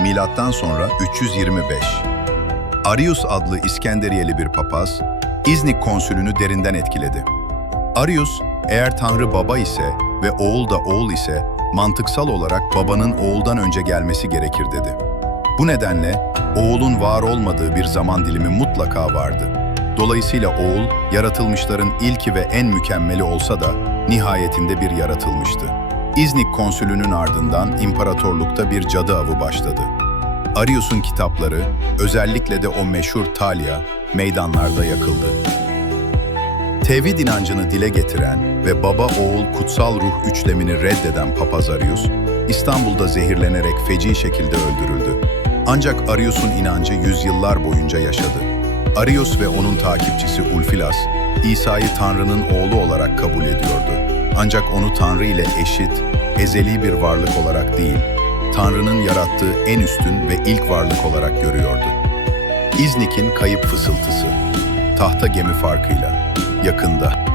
milattan sonra 325. Arius adlı İskenderiyeli bir papaz, İznik konsülünü derinden etkiledi. Arius, eğer Tanrı baba ise ve oğul da oğul ise mantıksal olarak babanın oğuldan önce gelmesi gerekir dedi. Bu nedenle oğulun var olmadığı bir zaman dilimi mutlaka vardı. Dolayısıyla oğul, yaratılmışların ilki ve en mükemmeli olsa da nihayetinde bir yaratılmıştı. İznik konsülünün ardından imparatorlukta bir cadı avı başladı. Arius'un kitapları, özellikle de o meşhur Talia, meydanlarda yakıldı. Tevhid inancını dile getiren ve baba-oğul kutsal ruh üçlemini reddeden papaz Arius, İstanbul'da zehirlenerek feci şekilde öldürüldü. Ancak Arius'un inancı yüzyıllar boyunca yaşadı. Arius ve onun takipçisi Ulfilas, İsa'yı Tanrı'nın oğlu olarak kabul ediyordu. Ancak onu Tanrı ile eşit, ezeli bir varlık olarak değil, Tanrı'nın yarattığı en üstün ve ilk varlık olarak görüyordu. İznik'in kayıp fısıltısı, tahta gemi farkıyla, yakında.